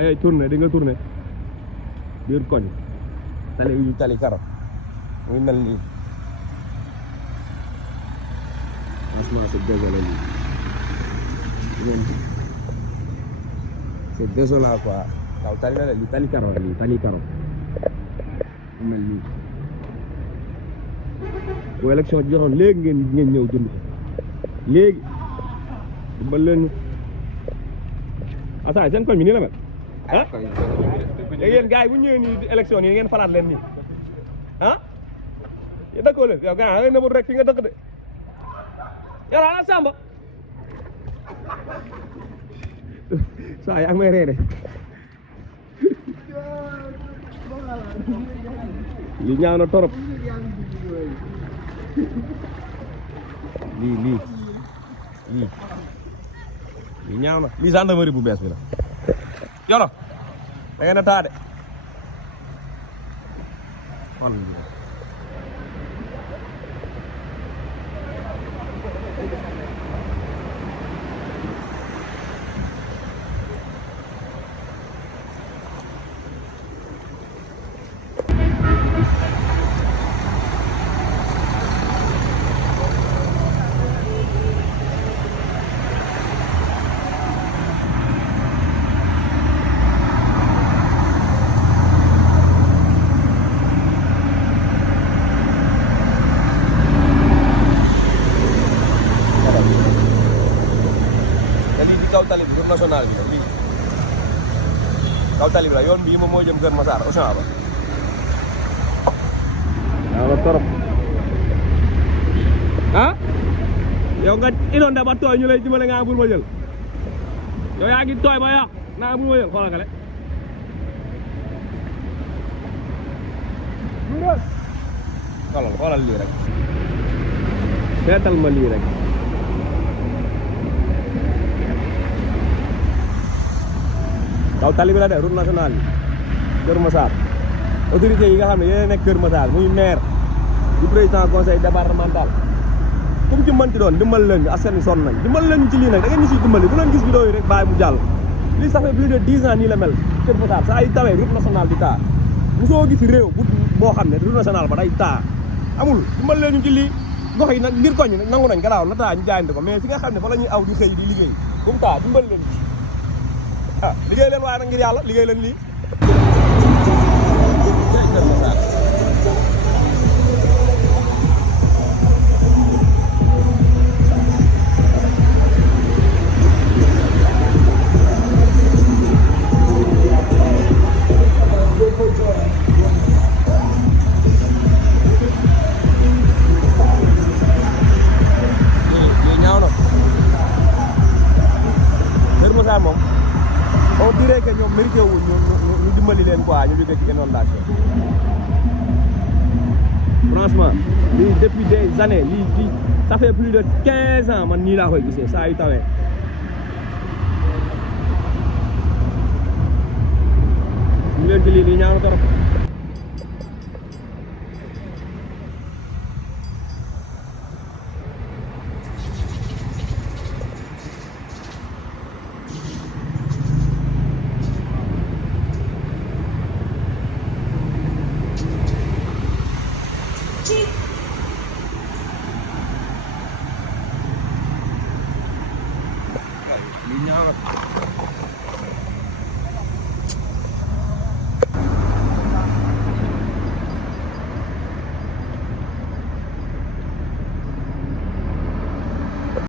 ay tourné di nga tourné biir koñ tali yu tali karo muy mel nii franchement c'est désolé c'est désolant quoi kaw tali la li tali karo li tali karo mu mel nii bu élection joxoon léegi ngeen ñëw dund léegi ba leen asa seen koñ bi nii la mel ah léegi yéen gars yi bu ñëwee nii élection yi ngeen falaat leen nii ah ya dëkkoo leen yow gars nga nëbul rek fi nga dëkk de yow ala Samba saa yaa ngi may reede li ñaaw na torop lii ñaaw na lii gendarmerie bu bees bi la Yoro da ngeen a taa de kaw tali bi route nationale bi lii kaw tali bi la yoon bii moom moo jëm Kër Massar Auchan ba waaw la torop ah yow nga inondé ba tooy ñu lay dimbale nga bul ma jël yow yaa ngi tooy ba yàq naa bul ma jël xoolal kale xoolal lii rek seetal ma lii rek kaw tali bi la de route nationale bi Kër Massar autorité yi nga xam ne yéen nekk Kër Massar muy maire du président conseil départemental comme ci mënti doon dimbal leen ñu askan wi sonn nañ dimbal leen ci lii nag da ngeen ñu siy dimbali bu leen gis vidéo yi rek bàyyi mu jàll lii ça fait plus de 10 ans nii la mel Kër Massar saa yu tawee route nationale di taa mosoo gis réew bu boo xam ne route nationale ba day taa amul dimbal leen ñu ci lii gox yi nag ngir koñ nangu nañ garaaw na taa ñu jaayante ko mais fi nga xam ne fa la ñuy aw di xëy di liggéey bu mu taa dimbal leen ah liggéey leen waaye nag ngir yàlla liggéey leen lii Kër Massar lii ñaaw na Kër Massar moom on dirait que ñoom mérité wu ñu dimbali leen quoi ñu jógee ci inondation franchement lii depuis des années lii ça fait plus de 15 ans man nii laa koy gisee saa yu tawee ñu leen ci lii ñaaw na trop li ñaaw